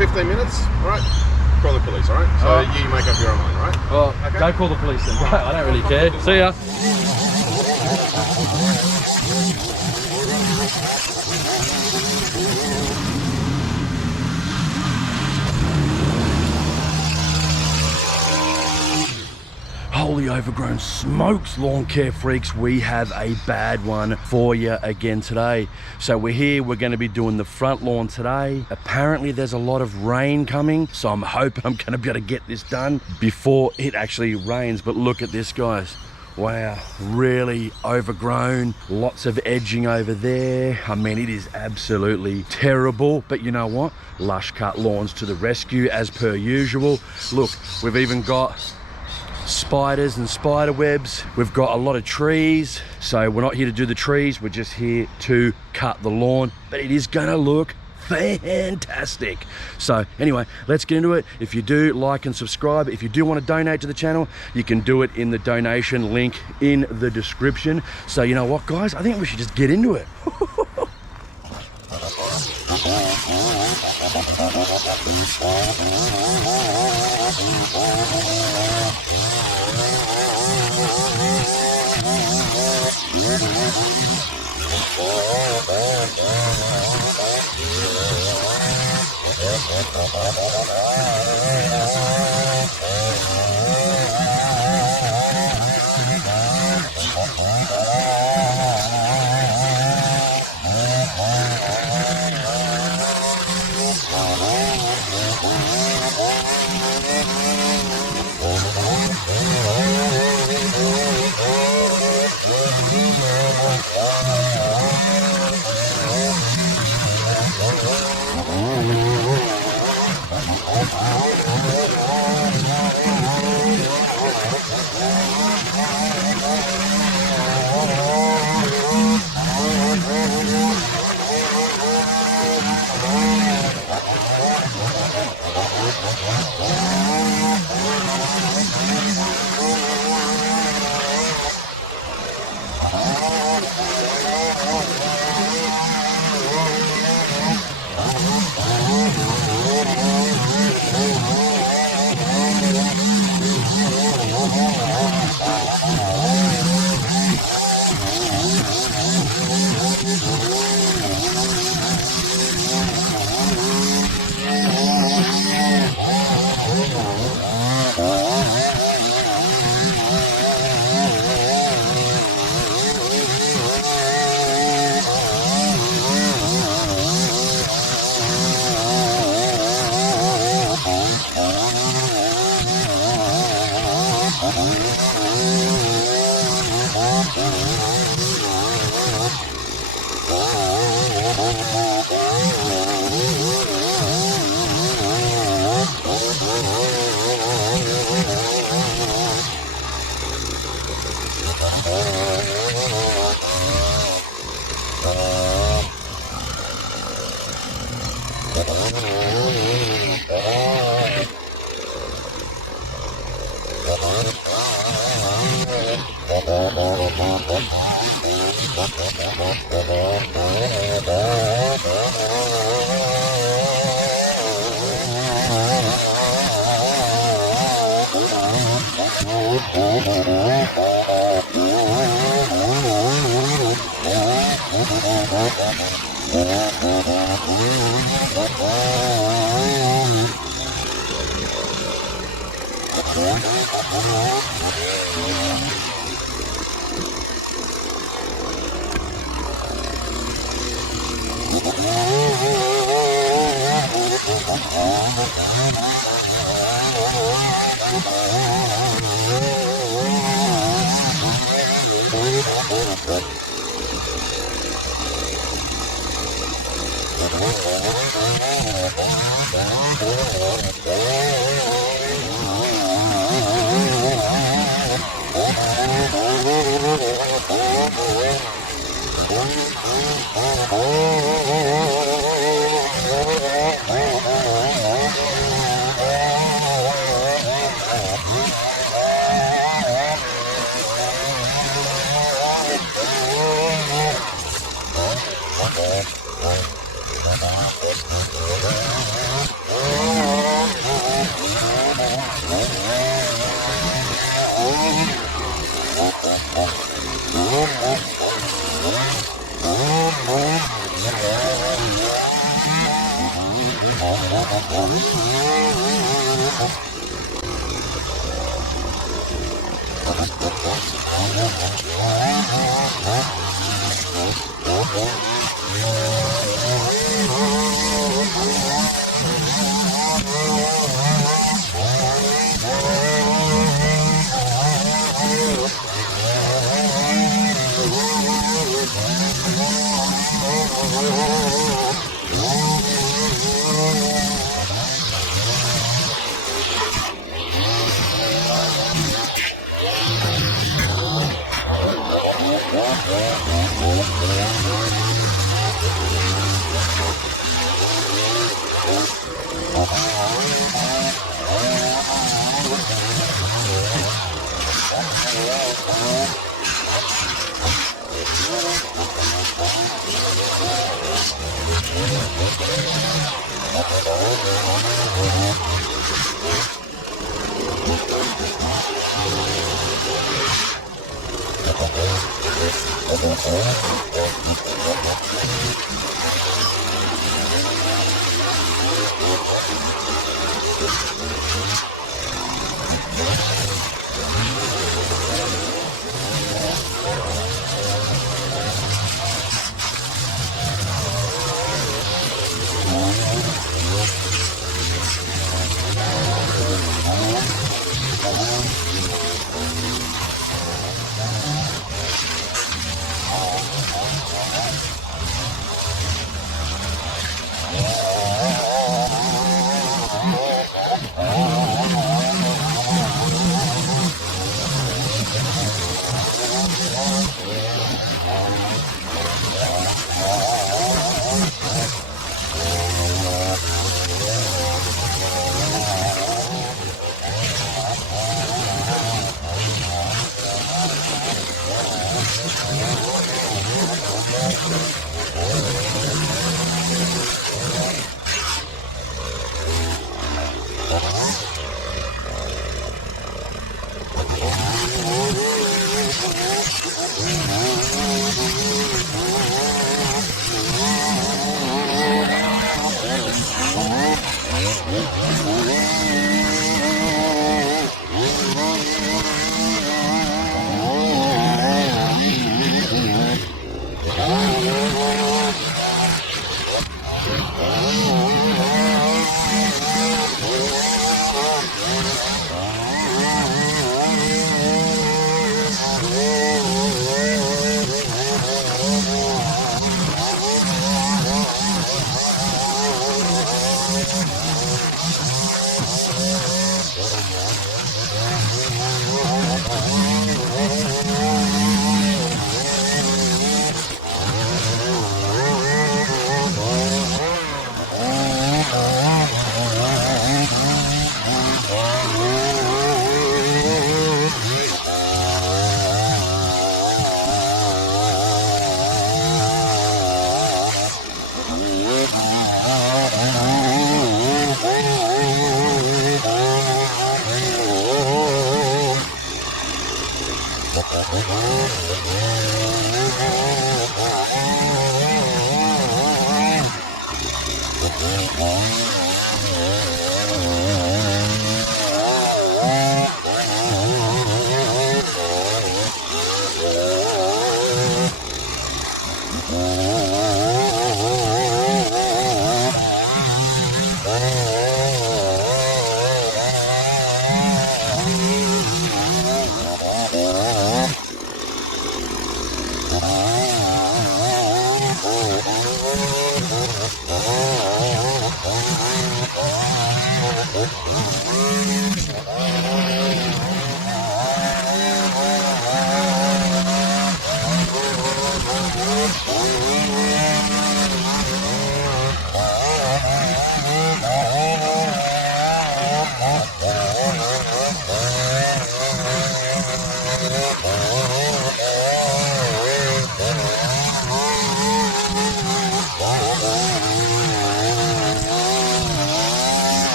15 minutes, all right? Call the police, all right? So you make up your own mind, all right? Well, Okay. go call the police then. I don't really care. See ya. Holy overgrown smokes, lawn care freaks, we have a bad one for you again today. So we're here, we're going to be doing the front lawn today. Apparently there's a lot of rain coming, so I'm hoping I'm going to be able to get this done before it actually rains. But look at this, guys. Wow, really overgrown, lots of edging over there. I mean, it is absolutely terrible, but you know what? Lush Cut Lawns to the rescue as per usual. Look, we've even got spiders and spider webs. We've got a lot of trees, so we're not here to do the trees, we're just here to cut the lawn, but it is gonna look fantastic. So anyway, let's get into it. If you do, like and subscribe. If you do want to donate to the channel, you can do it in the donation link in the description. So you know what, guys, I think we should just get into it.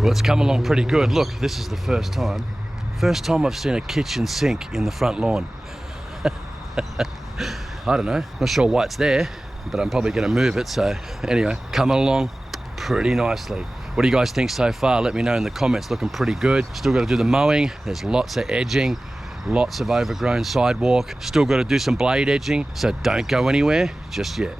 Well, it's come along pretty good. Look, this is the first time I've seen a kitchen sink in the front lawn. I don't know, not sure why it's there, but I'm probably going to move it. So anyway, coming along pretty nicely. What do you guys think so far? Let me know in the comments. Looking pretty good. Still got to do the mowing. There's lots of edging, lots of overgrown sidewalk. Still got to do some blade edging, so don't go anywhere just yet.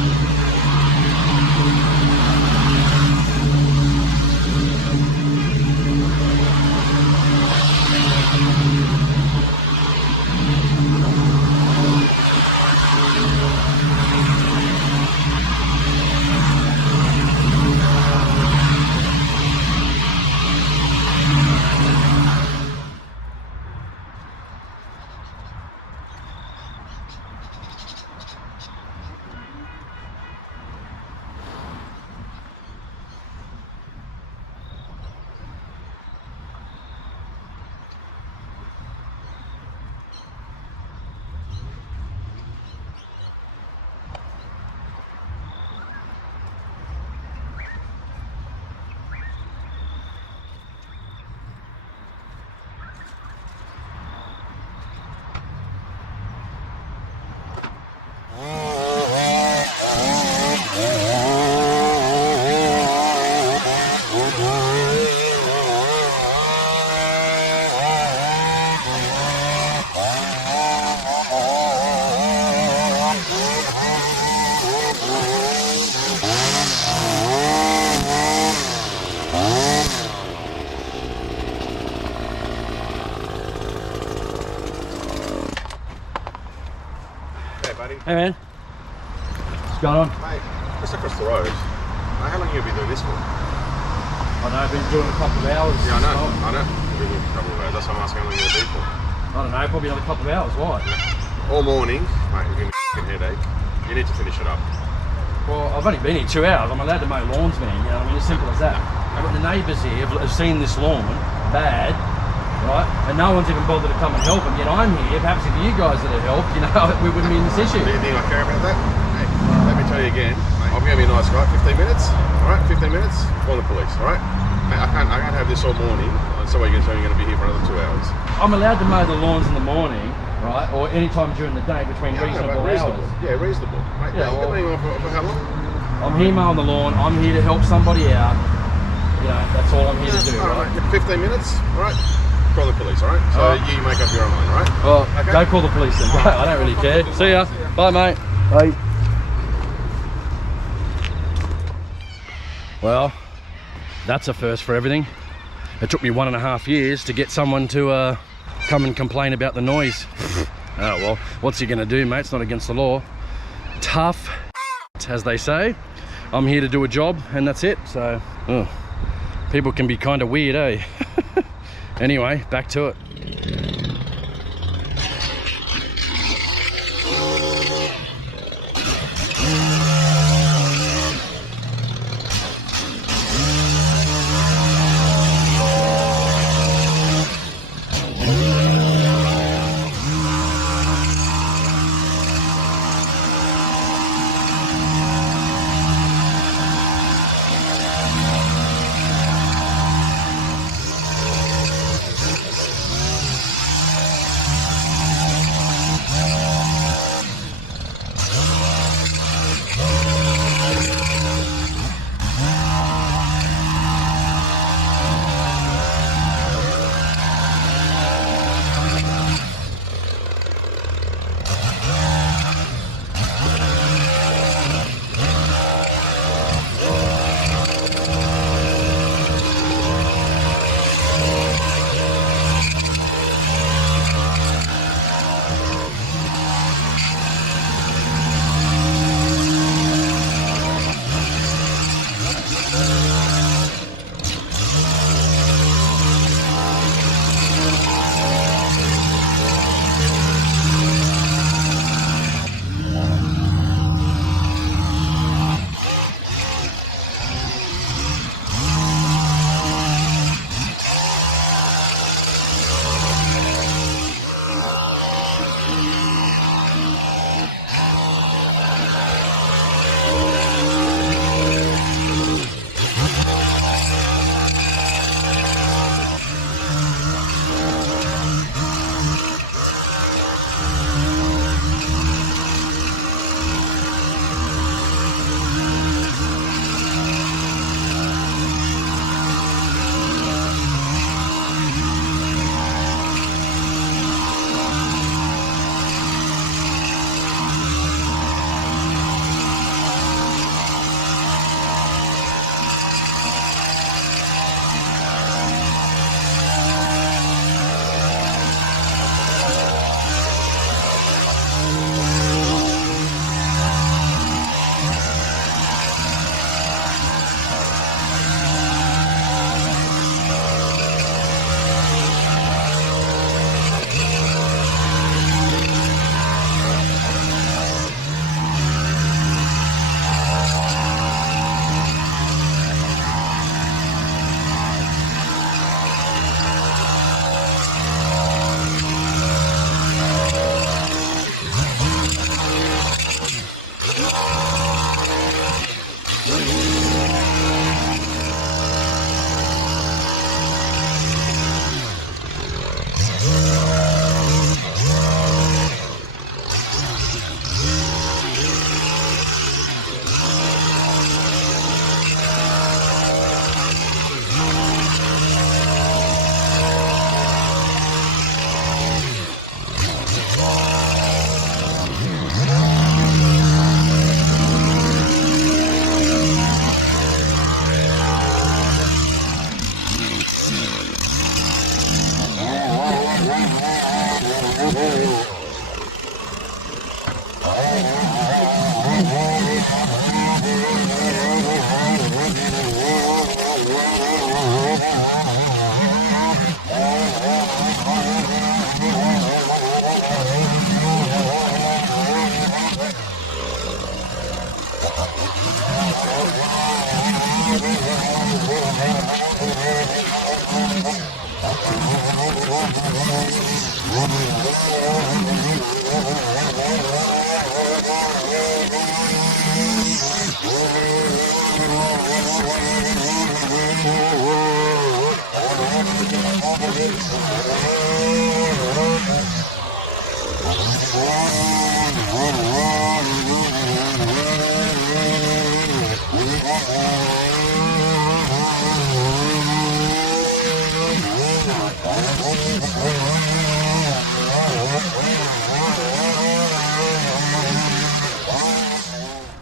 Hey, buddy. Hey man, what's going on? Mate, just across the road. Mate, how long have you been doing this for? I know, I've been doing it a couple of hours. Yeah, I know. You've been doing it for a couple of hours. That's why I'm asking how long you've been for. I don't know, probably another couple of hours. Why? All morning, mate, you've been a headache. You need to finish it up. Well, I've only been here 2 hours. I'm allowed to mow lawns, man. You know what I mean? As simple as that. But the neighbours here have seen this lawn bad, right? And no one's even bothered to come and help. And yet I'm here. Perhaps if you guys had helped, you know, we wouldn't be in this issue. Do you think I care about that? Hey, let me tell you again. Mate, I'm going to be a nice guy. 15 minutes, all right? 15 minutes. Call the police, all right? Mate, I can't have this all morning. So what, you're going to be here for another 2 hours? I'm allowed to mow the lawns in the morning, right? Or any time during the day between reasonable hours. Yeah, reasonable. Mate, Yeah, you've well- been on for how long? I'm here mowing the lawn. I'm here to help somebody out. You know, that's all I'm here to do, All right? right, mate, 15 minutes, all right? Call the police, all right? So All right. you make up your own mind, all right? Well, Okay. go call the police then. I don't really care. See ya. Bye, mate. Bye. Well, that's a first for everything. It took me 1.5 years to get someone to come and complain about the noise. Oh well, what's he gonna do, mate? It's not against the law. Tough, as they say. I'm here to do a job, and that's it. So, people can be kind of weird, eh? Anyway, back to it.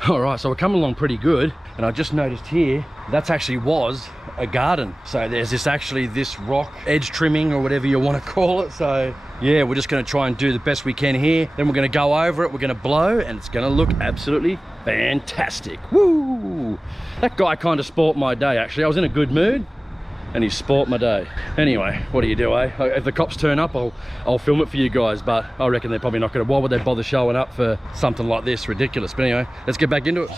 All right, so we're coming along pretty good, and I just noticed here that's actually was a garden. So there's this rock edge trimming or whatever you want to call it. So yeah, we're just going to try and do the best we can here. Then we're going to go over it, we're going to blow, and it's going to look absolutely fantastic. Woo! That guy kind of spoilt my day, actually. I was in a good mood and he spoilt my day. Anyway, what do you do, eh? If the cops turn up, I'll film it for you guys, but I reckon they're probably not gonna. Why would they bother showing up for something like this? Ridiculous. But anyway, let's get back into it.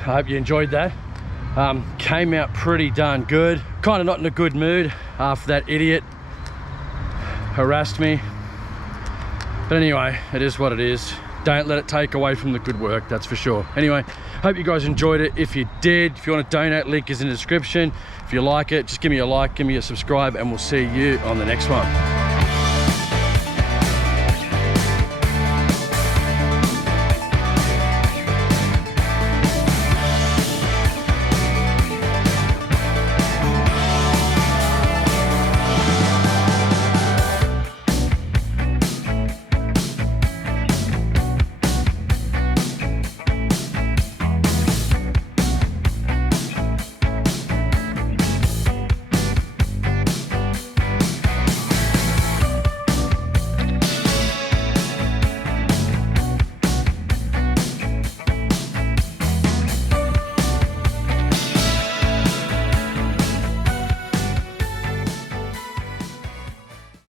I hope you enjoyed that. Came out pretty darn good. Kind of not in a good mood after that idiot harassed me. But anyway, it is what it is. Don't let it take away from the good work, that's for sure. Anyway, hope you guys enjoyed it. If you did, if you want to donate, link is in the description. If you like it, just give me a like, give me a subscribe, and we'll see you on the next one.